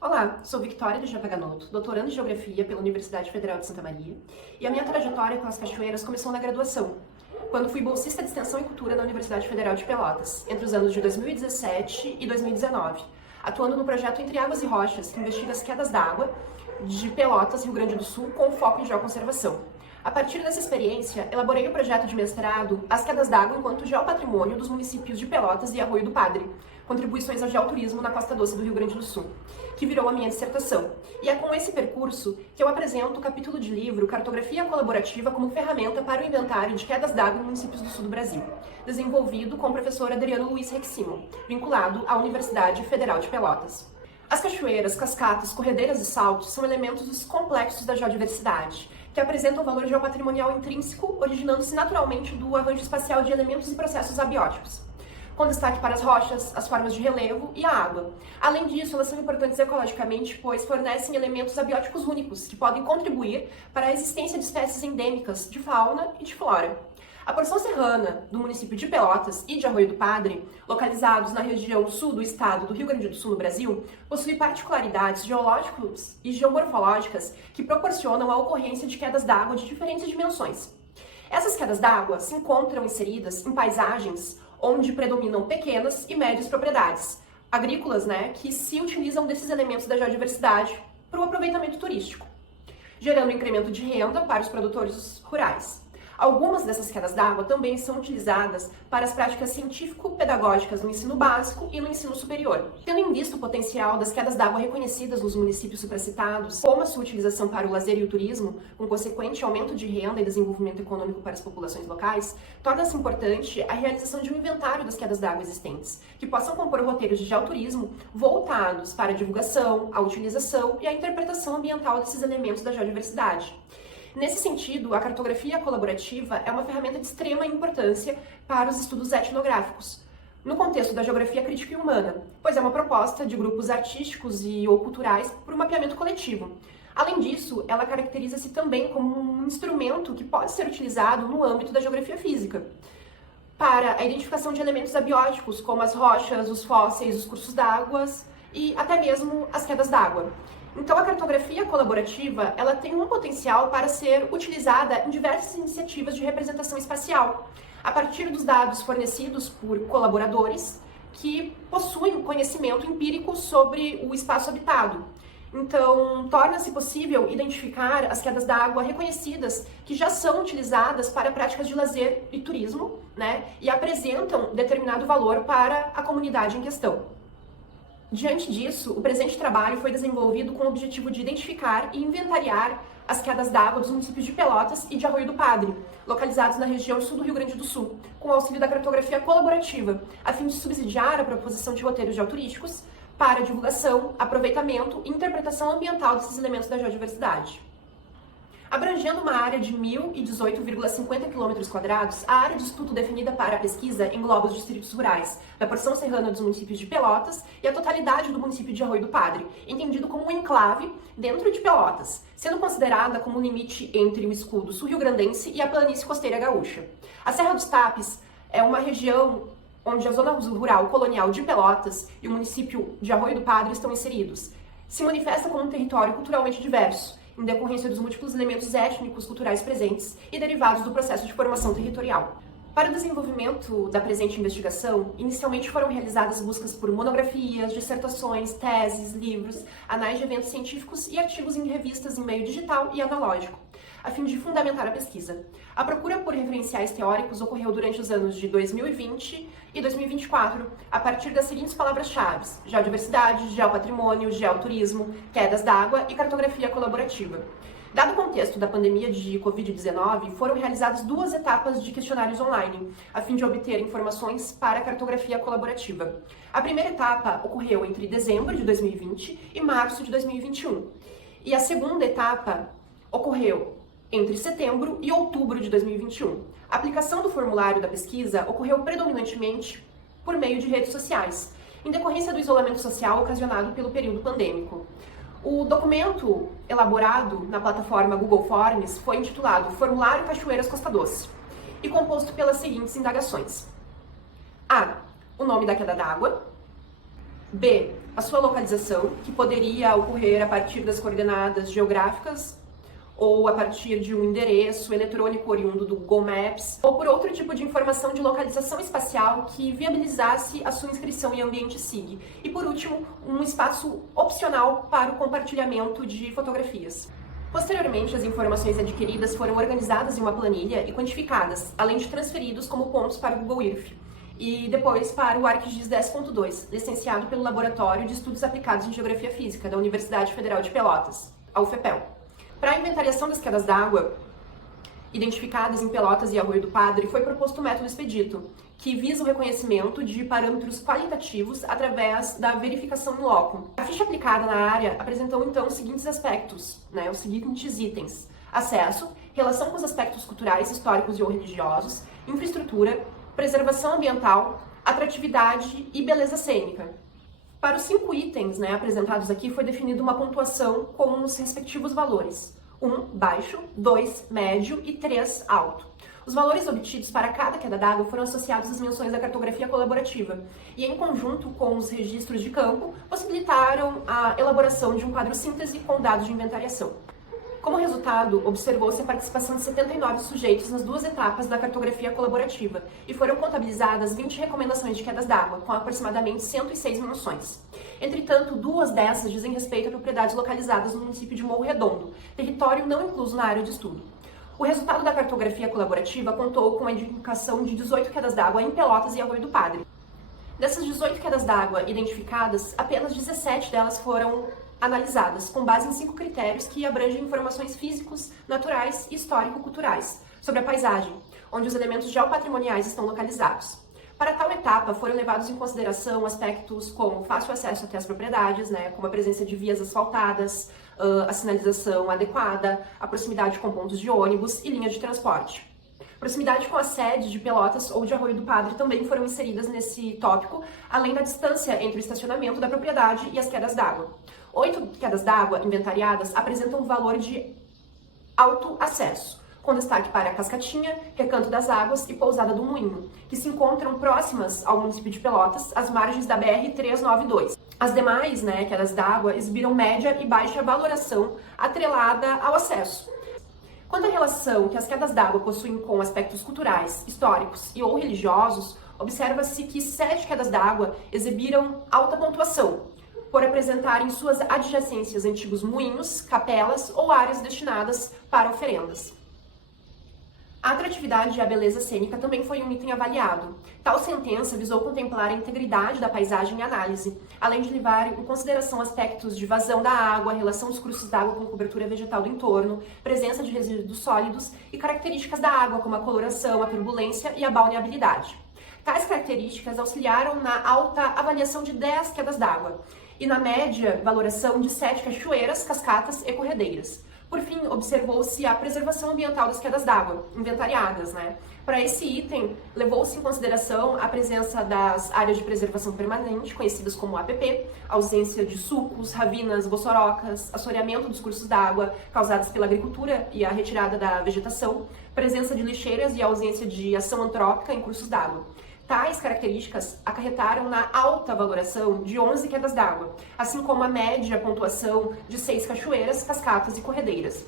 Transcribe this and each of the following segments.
Olá, sou Victoria do Japaganoto, doutorando em Geografia pela Universidade Federal de Santa Maria, e a minha trajetória com as cachoeiras começou na graduação, quando fui bolsista de Extensão e Cultura na Universidade Federal de Pelotas, entre os anos de 2017 e 2019, atuando no projeto Entre Águas e Rochas, que investiga as quedas d'água de Pelotas, Rio Grande do Sul, com foco em geoconservação. A partir dessa experiência, elaborei o projeto de mestrado As Quedas d'Água enquanto Geopatrimônio dos municípios de Pelotas e Arroio do Padre, contribuições ao geoturismo na Costa Doce do Rio Grande do Sul, que virou a minha dissertação. E é com esse percurso que eu apresento o capítulo de livro Cartografia Colaborativa como ferramenta para o inventário de quedas d'água em municípios do sul do Brasil, desenvolvido com o professor Adriano Luiz Reximo, vinculado à Universidade Federal de Pelotas. As cachoeiras, cascatas, corredeiras e saltos são elementos complexos da geodiversidade, que apresentam valor geopatrimonial intrínseco, originando-se naturalmente do arranjo espacial de elementos e processos abióticos, com destaque para as rochas, as formas de relevo e a água. Além disso, elas são importantes ecologicamente, pois fornecem elementos abióticos únicos, que podem contribuir para a existência de espécies endêmicas de fauna e de flora. A porção serrana do município de Pelotas e de Arroio do Padre, localizados na região sul do estado do Rio Grande do Sul, no Brasil, possui particularidades geológicas e geomorfológicas que proporcionam a ocorrência de quedas d'água de diferentes dimensões. Essas quedas d'água se encontram inseridas em paisagens onde predominam pequenas e médias propriedades agrícolas, que se utilizam desses elementos da geodiversidade para o aproveitamento turístico, gerando incremento de renda para os produtores rurais. Algumas dessas quedas d'água também são utilizadas para as práticas científico-pedagógicas no ensino básico e no ensino superior. Tendo em vista o potencial das quedas d'água reconhecidas nos municípios supracitados, como a sua utilização para o lazer e o turismo, com consequente aumento de renda e desenvolvimento econômico para as populações locais, torna-se importante a realização de um inventário das quedas d'água existentes, que possam compor roteiros de geoturismo voltados para a divulgação, a utilização e a interpretação ambiental desses elementos da geodiversidade. Nesse sentido, a cartografia colaborativa é uma ferramenta de extrema importância para os estudos etnográficos, no contexto da geografia crítica e humana, pois é uma proposta de grupos artísticos ou culturais para o mapeamento coletivo. Além disso, ela caracteriza-se também como um instrumento que pode ser utilizado no âmbito da geografia física, para a identificação de elementos abióticos, como as rochas, os fósseis, os cursos d'água e até mesmo as quedas d'água. Então, a cartografia colaborativa, ela tem um potencial para ser utilizada em diversas iniciativas de representação espacial, a partir dos dados fornecidos por colaboradores que possuem conhecimento empírico sobre o espaço habitado. Então, torna-se possível identificar as quedas d'água reconhecidas que já são utilizadas para práticas de lazer e turismo, e apresentam determinado valor para a comunidade em questão. Diante disso, o presente trabalho foi desenvolvido com o objetivo de identificar e inventariar as quedas d'água dos municípios de Pelotas e de Arroio do Padre, localizados na região sul do Rio Grande do Sul, com o auxílio da cartografia colaborativa, a fim de subsidiar a proposição de roteiros geoturísticos para divulgação, aproveitamento e interpretação ambiental desses elementos da geodiversidade. Abrangendo uma área de 1.018,50 km², a área de estudo definida para a pesquisa engloba os distritos rurais da porção serrana dos municípios de Pelotas e a totalidade do município de Arroio do Padre, entendido como um enclave dentro de Pelotas, sendo considerada como um limite entre o escudo sul-riograndense e a planície costeira gaúcha. A Serra dos Tapes é uma região onde a zona rural colonial de Pelotas e o município de Arroio do Padre estão inseridos. Se manifesta como um território culturalmente diverso, em decorrência dos múltiplos elementos étnicos culturais presentes e derivados do processo de formação territorial. Para o desenvolvimento da presente investigação, inicialmente foram realizadas buscas por monografias, dissertações, teses, livros, anais de eventos científicos e artigos em revistas em meio digital e analógico, a fim de fundamentar a pesquisa. A procura por referenciais teóricos ocorreu durante os anos de 2020 e 2024, a partir das seguintes palavras-chave: geodiversidade, geopatrimônio, geoturismo, quedas d'água e cartografia colaborativa. Dado o contexto da pandemia de Covid-19, foram realizadas 2 etapas de questionários online, a fim de obter informações para a cartografia colaborativa. A primeira etapa ocorreu entre dezembro de 2020 e março de 2021, e a segunda etapa ocorreu entre setembro e outubro de 2021. A aplicação do formulário da pesquisa ocorreu predominantemente por meio de redes sociais, em decorrência do isolamento social ocasionado pelo período pandêmico. O documento elaborado na plataforma Google Forms foi intitulado Formulário Cachoeiras Costa Doce e composto pelas seguintes indagações: A. O nome da queda d'água. B. a sua localização, que poderia ocorrer a partir das coordenadas geográficas ou a partir de um endereço eletrônico oriundo do Google Maps, ou por outro tipo de informação de localização espacial que viabilizasse a sua inscrição em ambiente SIG. E por último, um espaço opcional para o compartilhamento de fotografias. Posteriormente, as informações adquiridas foram organizadas em uma planilha e quantificadas, além de transferidos como pontos para o Google Earth, e depois para o ArcGIS 10.2, licenciado pelo Laboratório de Estudos Aplicados em Geografia Física da Universidade Federal de Pelotas, a UFPEL. Para a inventariação das quedas d'água identificadas em Pelotas e Arroio do Padre, foi proposto o método expedito, que visa o reconhecimento de parâmetros qualitativos através da verificação in loco. A ficha aplicada na área apresentou então os seguintes aspectos, os seguintes itens: acesso, relação com os aspectos culturais, históricos e ou religiosos, infraestrutura, preservação ambiental, atratividade e beleza cênica. Para os 5 itens apresentados aqui, foi definida uma pontuação com os respectivos valores: 1, baixo, 2, médio e 3, alto. Os valores obtidos para cada queda d'água foram associados às menções da cartografia colaborativa e, em conjunto com os registros de campo, possibilitaram a elaboração de um quadro síntese com dados de inventariação. Como resultado, observou-se a participação de 79 sujeitos nas 2 etapas da cartografia colaborativa e foram contabilizadas 20 recomendações de quedas d'água, com aproximadamente 106 menções. Entretanto, 2 dessas dizem respeito a propriedades localizadas no município de Morro Redondo, território não incluso na área de estudo. O resultado da cartografia colaborativa contou com a indicação de 18 quedas d'água em Pelotas e Arroio do Padre. Dessas 18 quedas d'água identificadas, apenas 17 delas foram analisadas, com base em 5 critérios que abrangem informações físicos, naturais e histórico-culturais sobre a paisagem, onde os elementos geopatrimoniais estão localizados. Para tal etapa, foram levados em consideração aspectos como fácil acesso até as propriedades, como a presença de vias asfaltadas, a sinalização adequada, a proximidade com pontos de ônibus e linhas de transporte. Proximidade com a sede de Pelotas ou de Arroio do Padre também foram inseridas nesse tópico, além da distância entre o estacionamento da propriedade e as quedas d'água. 8 quedas d'água inventariadas apresentam um valor de alto acesso, com destaque para Cascatinha, Recanto das Águas e Pousada do Moinho, que se encontram próximas ao município de Pelotas, às margens da BR-392. As demais, quedas d'água, exibiram média e baixa valoração atrelada ao acesso. Quanto à relação que as quedas d'água possuem com aspectos culturais, históricos e ou religiosos, observa-se que 7 quedas d'água exibiram alta pontuação, por apresentarem suas adjacências antigos moinhos, capelas ou áreas destinadas para oferendas. A atratividade e a beleza cênica também foi um item avaliado. Tal sentença visou contemplar a integridade da paisagem em análise, além de levar em consideração aspectos de vazão da água, relação dos cursos d'água com cobertura vegetal do entorno, presença de resíduos sólidos e características da água, como a coloração, a turbulência e a balneabilidade. Tais características auxiliaram na alta avaliação de 10 quedas d'água e na média valoração de 7 cachoeiras, cascatas e corredeiras. Por fim, observou-se a preservação ambiental das quedas d'água, inventariadas, Para esse item, levou-se em consideração a presença das áreas de preservação permanente, conhecidas como APP, ausência de sulcos, ravinas, bossorocas, assoreamento dos cursos d'água causados pela agricultura e a retirada da vegetação, presença de lixeiras e ausência de ação antrópica em cursos d'água. Tais características acarretaram na alta valoração de 11 quedas d'água, assim como a média pontuação de 6 cachoeiras, cascatas e corredeiras.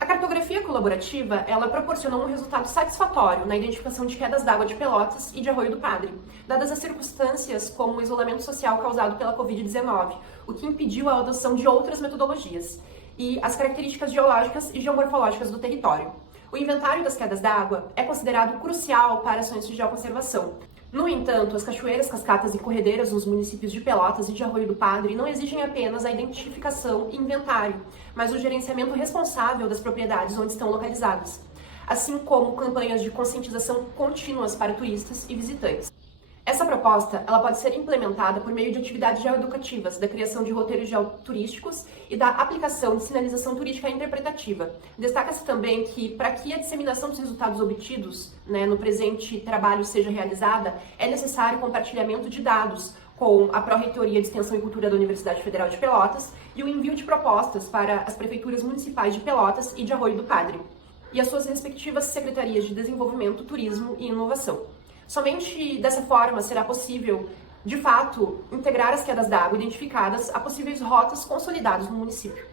A cartografia colaborativa, ela proporcionou um resultado satisfatório na identificação de quedas d'água de Pelotas e de Arroio do Padre, dadas as circunstâncias como o isolamento social causado pela Covid-19, o que impediu a adoção de outras metodologias, e as características geológicas e geomorfológicas do território. O inventário das quedas d'água é considerado crucial para ações de geoconservação. No entanto, as cachoeiras, cascatas e corredeiras nos municípios de Pelotas e de Arroio do Padre não exigem apenas a identificação e inventário, mas o gerenciamento responsável das propriedades onde estão localizadas, assim como campanhas de conscientização contínuas para turistas e visitantes. Essa proposta ela pode ser implementada por meio de atividades geoeducativas, da criação de roteiros geoturísticos e da aplicação de sinalização turística interpretativa. Destaca-se também que, para que a disseminação dos resultados obtidos no presente trabalho seja realizada, é necessário compartilhamento de dados com a Pró-Reitoria de Extensão e Cultura da Universidade Federal de Pelotas e o envio de propostas para as prefeituras municipais de Pelotas e de Arroio do Padre, e as suas respectivas secretarias de Desenvolvimento, Turismo e Inovação. Somente dessa forma será possível de fato, integrar as quedas d'água identificadas a possíveis rotas consolidadas no município.